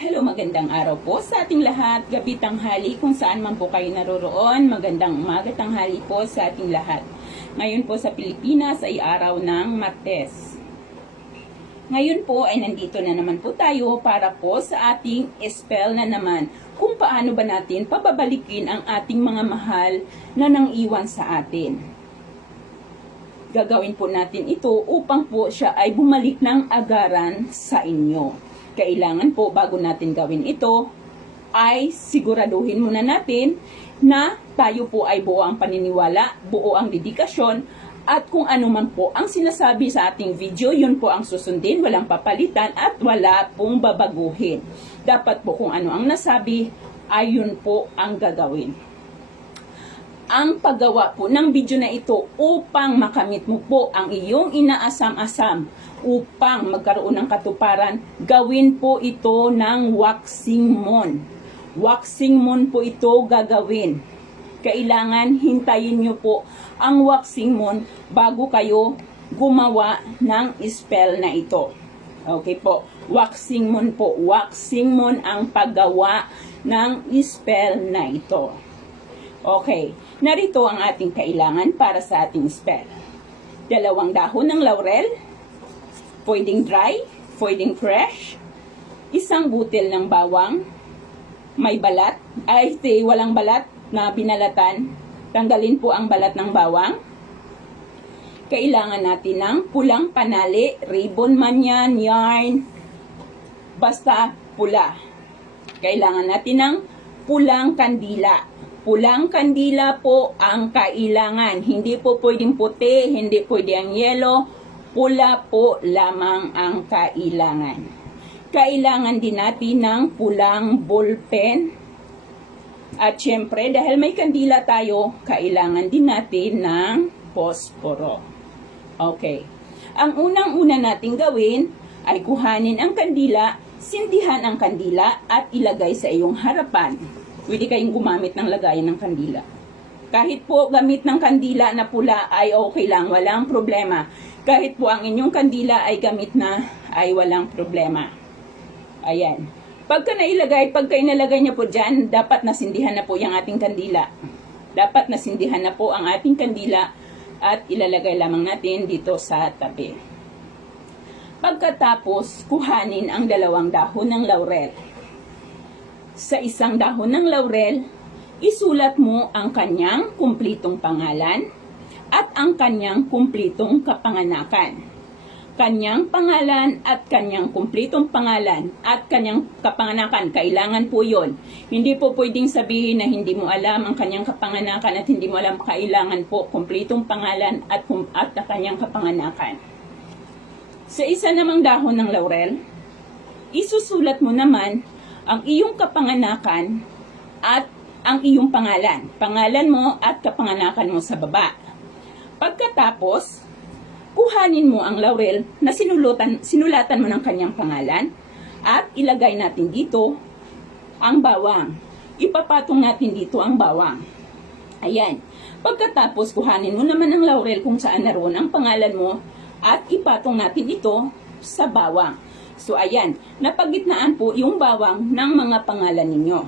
Hello, magandang araw po sa ating lahat. Gabi tanghali kung saan man po kayo naroroon. Magandang umaga tanghali po sa ating lahat. Ngayon po sa Pilipinas ay araw ng Martes. Ngayon po ay nandito na naman po tayo para po sa ating spell na naman kung paano ba natin pababalikin ang ating mga mahal na nang iwan sa atin. Gagawin po natin ito upang po siya ay bumalik ng agaran sa inyo kailangan po bago natin gawin ito ay siguraduhin muna natin na tayo po ay buo ang paniniwala, buo ang dedikasyon, at kung ano man po ang sinasabi sa ating video, yun po ang susundin, walang papalitan at wala pong babaguhin. Dapat po kung ano ang nasabi, ay yun po ang gagawin ang paggawa po ng video na ito upang makamit mo po ang iyong inaasam-asam upang magkaroon ng katuparan, gawin po ito ng waxing moon. Waxing moon po ito gagawin. Kailangan hintayin nyo po ang waxing moon bago kayo gumawa ng spell na ito. Okay po, waxing moon po. Waxing moon ang paggawa ng spell na ito. Okay, narito ang ating kailangan para sa ating spell. Dalawang dahon ng laurel, pwedeng dry, pwedeng fresh, isang butil ng bawang, may balat, ay say, walang balat na binalatan, tanggalin po ang balat ng bawang. Kailangan natin ng pulang panali, ribbon man yan, yarn, basta pula. Kailangan natin ng pulang kandila. Pulang kandila po ang kailangan. Hindi po pwedeng puti, hindi pwede ang yellow. Pula po lamang ang kailangan. Kailangan din natin ng pulang ballpen. At syempre, dahil may kandila tayo, kailangan din natin ng posporo. Okay. Ang unang-una nating gawin ay kuhanin ang kandila, sindihan ang kandila at ilagay sa iyong harapan pwede kayong gumamit ng lagayan ng kandila. Kahit po gamit ng kandila na pula ay okay lang, walang problema. Kahit po ang inyong kandila ay gamit na ay walang problema. Ayan. Pagka nailagay, pagka inalagay niya po dyan, dapat nasindihan na po yung ating kandila. Dapat nasindihan na po ang ating kandila at ilalagay lamang natin dito sa tabi. Pagkatapos, kuhanin ang dalawang dahon ng laurel sa isang dahon ng laurel, isulat mo ang kanyang kumplitong pangalan at ang kanyang kumplitong kapanganakan. Kanyang pangalan at kanyang kumplitong pangalan at kanyang kapanganakan, kailangan po yon. Hindi po pwedeng sabihin na hindi mo alam ang kanyang kapanganakan at hindi mo alam kailangan po kumplitong pangalan at, at kanyang kapanganakan. Sa isa namang dahon ng laurel, isusulat mo naman ang iyong kapanganakan at ang iyong pangalan. Pangalan mo at kapanganakan mo sa baba. Pagkatapos, kuhanin mo ang laurel na sinulutan, sinulatan mo ng kanyang pangalan at ilagay natin dito ang bawang. Ipapatong natin dito ang bawang. Ayan. Pagkatapos, kuhanin mo naman ang laurel kung saan naroon ang pangalan mo at ipatong natin ito sa bawang. So ayan, napagitnaan po yung bawang ng mga pangalan ninyo.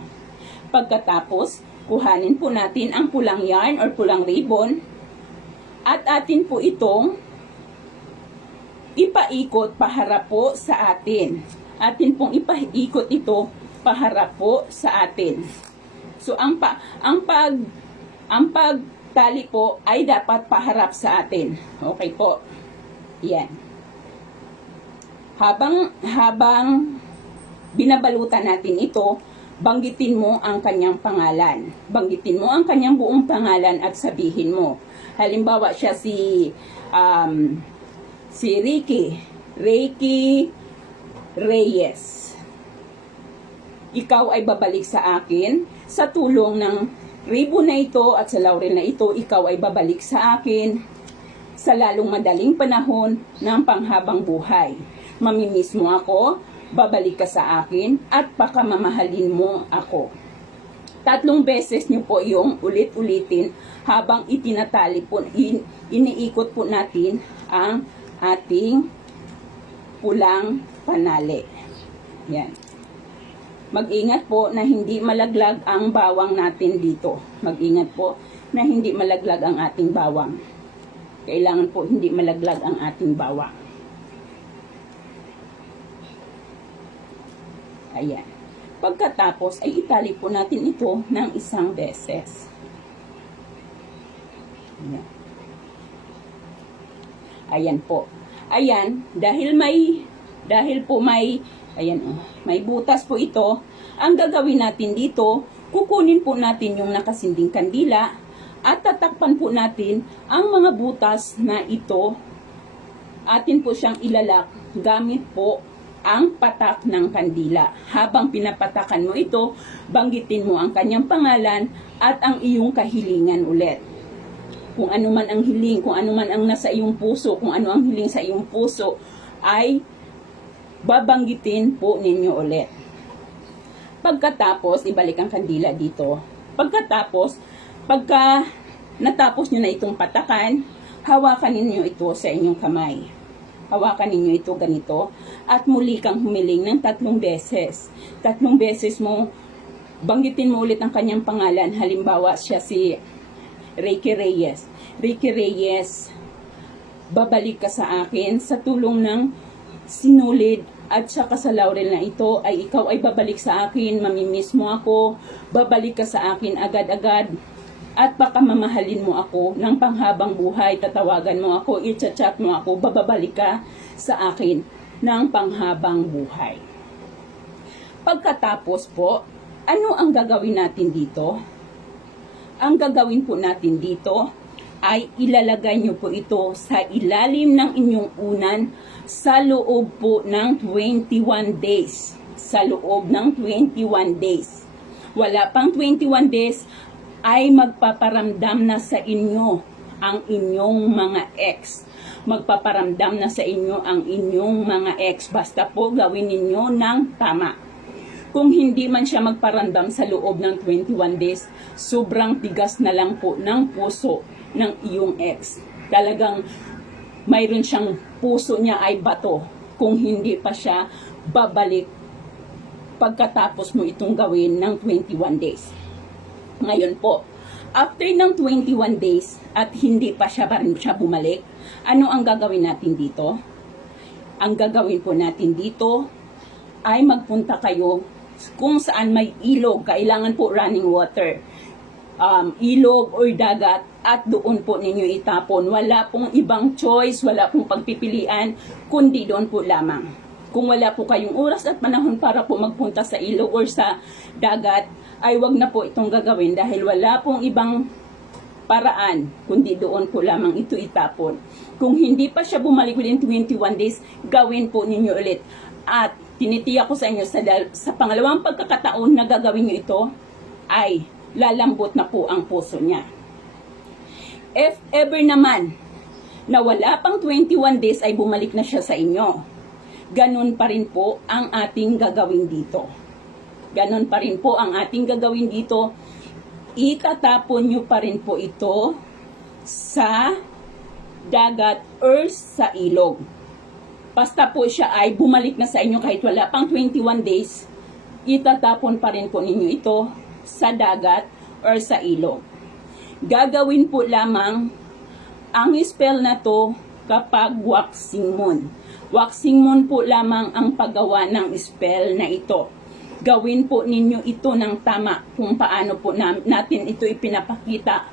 Pagkatapos, kuhanin po natin ang pulang yarn or pulang ribbon at atin po itong ipaikot paharap po sa atin. Atin pong ipaikot ito paharap po sa atin. So ang pa ang pag ang pagtali po ay dapat paharap sa atin. Okay po. Yan habang habang binabalutan natin ito, banggitin mo ang kanyang pangalan. Banggitin mo ang kanyang buong pangalan at sabihin mo. Halimbawa siya si um, si Ricky, Ricky Reyes. Ikaw ay babalik sa akin sa tulong ng ribbon na ito at sa laurel na ito, ikaw ay babalik sa akin sa lalong madaling panahon ng panghabang buhay mamimiss mo ako, babalik ka sa akin, at pakamamahalin mo ako. Tatlong beses niyo po yung ulit-ulitin habang itinatali po, in, iniikot po natin ang ating pulang panali. Yan. Mag-ingat po na hindi malaglag ang bawang natin dito. Mag-ingat po na hindi malaglag ang ating bawang. Kailangan po hindi malaglag ang ating bawang. Ayan. Pagkatapos ay itali po natin ito ng isang beses. Ayan. Ayan po. Ayan, dahil may dahil po may ayan may butas po ito, ang gagawin natin dito, kukunin po natin yung nakasinding kandila at tatakpan po natin ang mga butas na ito. Atin po siyang ilalak gamit po ang patak ng kandila. Habang pinapatakan mo ito, banggitin mo ang kanyang pangalan at ang iyong kahilingan ulit kung ano man ang hiling, kung ano man ang nasa iyong puso, kung ano ang hiling sa iyong puso, ay babanggitin po ninyo ulit. Pagkatapos, ibalik ang kandila dito. Pagkatapos, pagka natapos nyo na itong patakan, hawakan ninyo ito sa inyong kamay. Hawakan ninyo ito ganito at muli kang humiling ng tatlong beses. Tatlong beses mo, banggitin mo ulit ang kanyang pangalan. Halimbawa, siya si Ricky Reyes. Ricky Reyes, babalik ka sa akin sa tulong ng sinulid at saka sa laurel na ito ay ikaw ay babalik sa akin, mamimiss mo ako, babalik ka sa akin agad-agad at baka mamahalin mo ako ng panghabang buhay, tatawagan mo ako, i-chat mo ako, bababalik ka sa akin ng panghabang buhay. Pagkatapos po, ano ang gagawin natin dito? ang gagawin po natin dito ay ilalagay nyo po ito sa ilalim ng inyong unan sa loob po ng 21 days. Sa loob ng 21 days. Wala pang 21 days ay magpaparamdam na sa inyo ang inyong mga ex. Magpaparamdam na sa inyo ang inyong mga ex. Basta po gawin ninyo ng tama kung hindi man siya magparandam sa loob ng 21 days, sobrang tigas na lang po ng puso ng iyong ex. Talagang mayroon siyang puso niya ay bato kung hindi pa siya babalik pagkatapos mo itong gawin ng 21 days. Ngayon po, after ng 21 days at hindi pa siya, siya bumalik, ano ang gagawin natin dito? Ang gagawin po natin dito ay magpunta kayo kung saan may ilog, kailangan po running water. Um, ilog or dagat at doon po ninyo itapon. Wala pong ibang choice, wala pong pagpipilian, kundi doon po lamang. Kung wala po kayong oras at panahon para po magpunta sa ilog or sa dagat, ay wag na po itong gagawin dahil wala pong ibang paraan, kundi doon po lamang ito itapon. Kung hindi pa siya bumalik within 21 days, gawin po ninyo ulit. At tinitiyak ko sa inyo sa, sa pangalawang pagkakataon na gagawin nyo ito, ay lalambot na po ang puso niya. If ever naman na wala pang 21 days ay bumalik na siya sa inyo, ganun pa rin po ang ating gagawin dito. Ganun pa rin po ang ating gagawin dito. Itatapon nyo pa rin po ito sa dagat or sa ilog basta po siya ay bumalik na sa inyo kahit wala pang 21 days, itatapon pa rin po ninyo ito sa dagat or sa ilog. Gagawin po lamang ang spell na to kapag waxing moon. Waxing moon po lamang ang paggawa ng spell na ito. Gawin po ninyo ito ng tama kung paano po natin ito ipinapakita.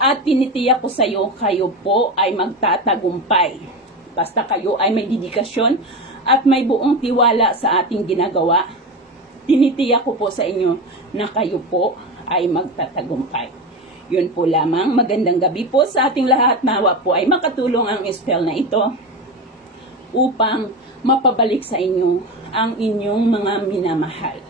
At tinitiyak ko sa iyo, kayo po ay magtatagumpay Basta kayo ay may dedikasyon at may buong tiwala sa ating ginagawa, tinitiyak ko po sa inyo na kayo po ay magtatagumpay. Yun po lamang. Magandang gabi po sa ating lahat. Nawa po ay makatulong ang spell na ito upang mapabalik sa inyo ang inyong mga minamahal.